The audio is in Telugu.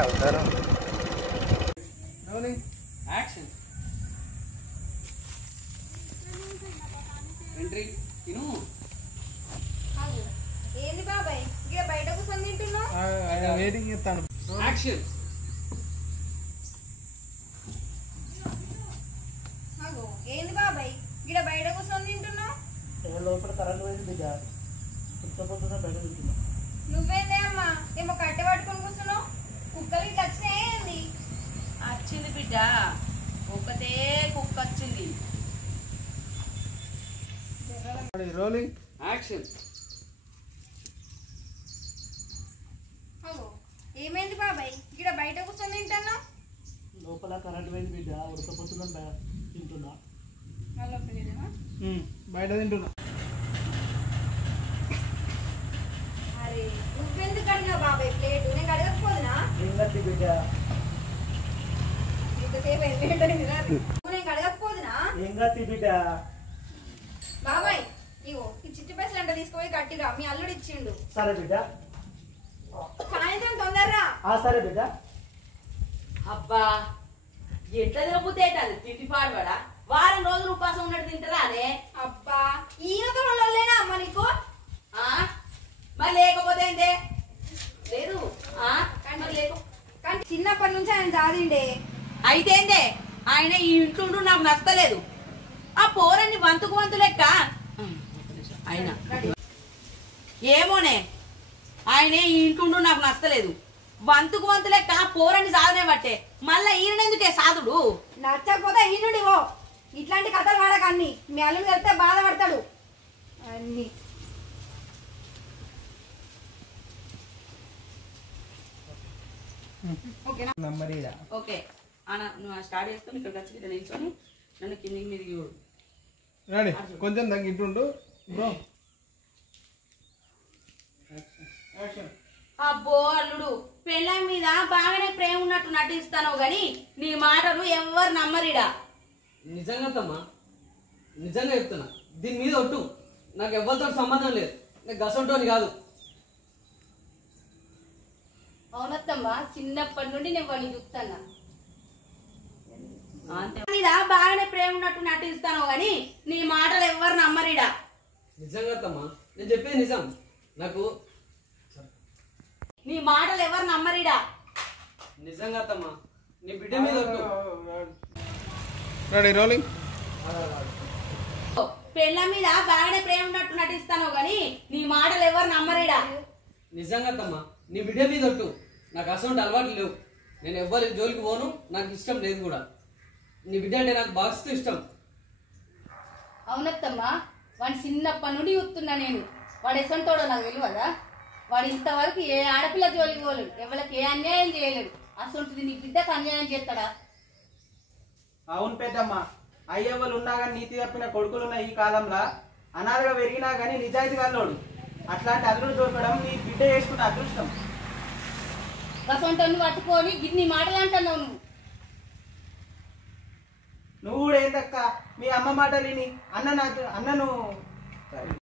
అవతారం యాక్షన్ ఎంట్రీ తిను ఏంది బాబాయ్ ఇక బయట కూర్చొని తింటున్నావు వెయిటింగ్ చేస్తాను యాక్షన్ ఏంది బాబాయ్ ఇక్కడ బయట కూర్చొని తింటున్నావు లోపల కరెంట్ పోయింది బిడ్డ పుట్టపోతున్నా బయట తింటున్నా నువ్వేందే అమ్మా ఏమో కట్టె పట్టుకొని కూర్చున్నావు కుక్కలు ఇట్లా వచ్చినాయి వచ్చింది బిడ్డ ఒకటే కుక్క వచ్చింది రోలింగ్ యాక్షన్ ఏమైంది బాబాయ్ ఇక్కడ బయట కూర్చొని తింటున్నావు లోపల కరెంట్ పోయింది బిడ్డ ఉడకపోతున్నా తింటున్నా బయట తింటున్నా అరే నువ్వెందుకు అడిగినావు బాబాయ్ ప్లేట్ నేను అడగకపోదునా ఏం కట్టి బిడ్డ ఇంతసేపు ఎందుకంటే నేను అడగకపోదునా ఏం కట్టి బిడ్డ బాబాయ్ ఇగో ఈ చిట్టి పైసలు అంట తీసుకుపోయి కట్టిరా మీ అల్లుడు ఇచ్చిండు సరే బిడ్డ సాయంత్రం తొందరరా సరే బిడ్డ అబ్బా ఎట్లా తినబుద్ధి అవుతుంది తిండి పాడువాడా వారం రోజులు ఉపాసం ఉన్నట్టు తింటారా అనే అబ్బా ఈయనతో వాళ్ళేనా అమ్మ నీకు మరి లేకపోతే ఏందే లేదు మరి లేకు కానీ చిన్నప్పటి నుంచి ఆయన చాదిండే అయితే ఏందే ఆయన ఈ ఇంట్లో నాకు నచ్చలేదు ఆ పోరని వంతుకు వంతు లెక్క ఆయన ఏమోనే ఆయనే ఈ ఇంట్లో నాకు నచ్చలేదు వంతుకు వంతు లెక్క పోరని సాధనే బట్టే మళ్ళా ఈయనెందుకే సాధుడు నచ్చకపోతే ఈయనుడి ఓ ఇట్లాంటి కథలు వాడక అన్ని మీ అల్లుడు వెళ్తే బాధపడతాడు అన్ని ఓకేనా నమ్మరీడా ఓకే అన్న నువ్వు స్టార్ట్ చేసుకొని ఇక్కడికి వచ్చి ఇక్కడ నిల్చొని నన్ను కిందికి మీదకి చూడు రెడీ కొంచెం తగ్గింటుండు బ్రో అబ్బో అల్లుడు పెళ్ళాం మీద బాగానే ప్రేమ ఉన్నట్టు నటిస్తాను గాని నీ మాటలు ఎవ్వరు నమ్మరిడా నిజంగా తమ్మా నిజంగా చెప్తున్నా దీని మీద ఒట్టు నాకు ఎవరితో సంబంధం లేదు నేను గసంటోని కాదు అవునత్తమ్మా చిన్నప్పటి నుండి నేను వాడిని చూస్తానా మీద బాగానే ప్రేమ ఉన్నట్టు నటిస్తాను గాని నీ మాటలు ఎవ్వరు నమ్మరిడా నిజంగా తమ్మా నేను చెప్పేది నిజం నాకు నీ మాటలు ఎవరు నమ్మరిడా నిజంగా తమ్మా నీ బిడ్డ మీద ఒట్టు రెడీ రోలింగ్ పెళ్ళ మీద బాగానే ప్రేమ ఉన్నట్టు నటిస్తాను గాని నీ మాటలు ఎవరు నమ్మరిడా నిజంగా తమ్మా నీ బిడ్డ మీద ఒట్టు నాకు అసలు అలవాట్లు లేవు నేను ఎవ్వరి జోలికి పోను నాకు ఇష్టం లేదు కూడా నీ బిడ్డ అంటే నాకు బాగా ఇష్టం అవునత్తమ్మా వాడి చిన్నప్పటి నుండి చూస్తున్నా నేను వాడు ఎసంటోడో నాకు తెలియదా వాడు ఇంతవరకు ఏ ఆడపిల్ల జోలికి పోలేడు ఎవరికి ఏ అన్యాయం చేయలేడు అసలు నీ బిడ్డకు అన్యాయం చేస్తాడా అవును పెద్దమ్మ అయ్యవ్వలు ఉన్నా కానీ నీతి తప్పిన కొడుకులున్న ఈ కాలంలో అనాథగా పెరిగినా కానీ నిజాయితీ కల్లోడు అట్లాంటి అల్లుడు దొరకడం నీ బిడ్డ చేసుకున్న అదృష్టం గసంటోని పట్టుకొని గిన్ని మాటలు అంటున్నావు నువ్వు నువ్వు కూడా ఏందక్క మీ అమ్మ మాటలు విని అన్నను